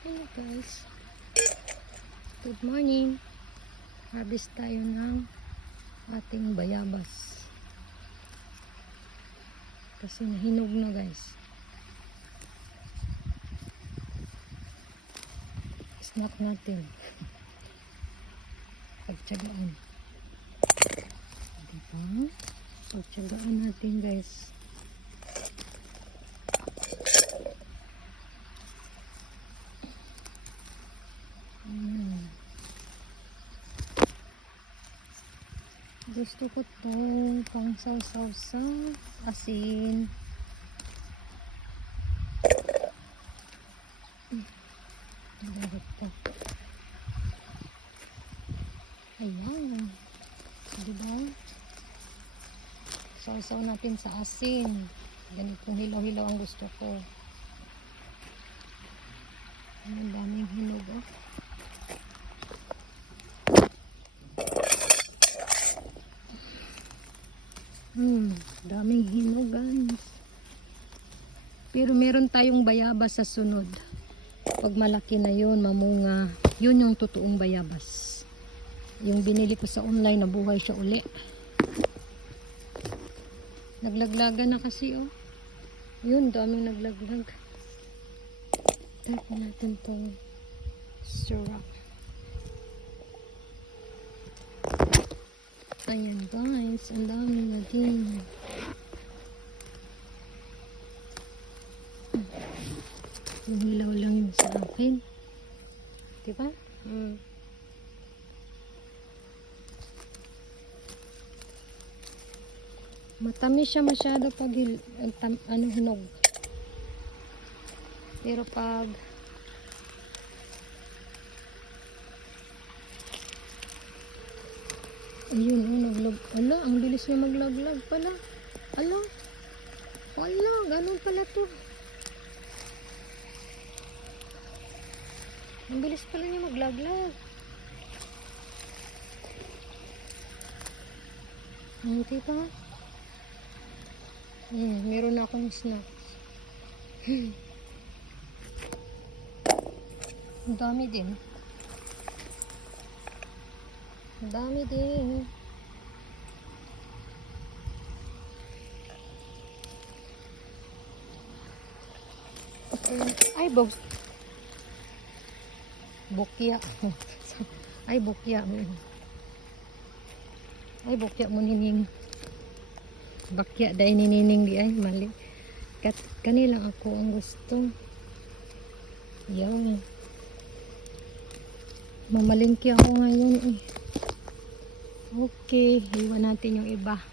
Hello guys. Good morning. Harvest tayo ng ating bayabas. Kasi nahinog na guys. Snack natin. Pagtsagaan. Diba? Pagtsagaan natin guys. Ayan. Gusto ko to pang saw-saw sa asin. Ayan. Diba? Saw-saw natin sa asin. Ganitong hilaw-hilaw ang gusto ko. Ang daming hinog oh. Hmm, daming hinog guys. Pero meron tayong bayabas sa sunod. Pag malaki na yun, mamunga, yun yung totoong bayabas. Yung binili ko sa online, nabuhay siya uli. Naglaglagan na kasi oh. Yun, daming naglaglag. Tap natin tong syrup. Ayan guys, ang dami naging. Yung hilaw lang yun sa akin. Diba? Mm. Matamis siya masyado pag ano, hinog. Pero pag Ayun, oh, naglag. Ala, ang bilis niya maglaglag pala. Ala. Ala, ganun pala to. Ang bilis pala niya maglaglag. Hindi pa. Hmm, meron na akong snacks. Ang dami din. Dami din. Ay, bog. Bukya. Ay, bukya. Ay, bukya mo nining. Bakya dahil ninining di ay mali. Kat kanilang ako ang gusto. Yan. Mamalingki ako ngayon eh. Okay, iwan natin yung iba.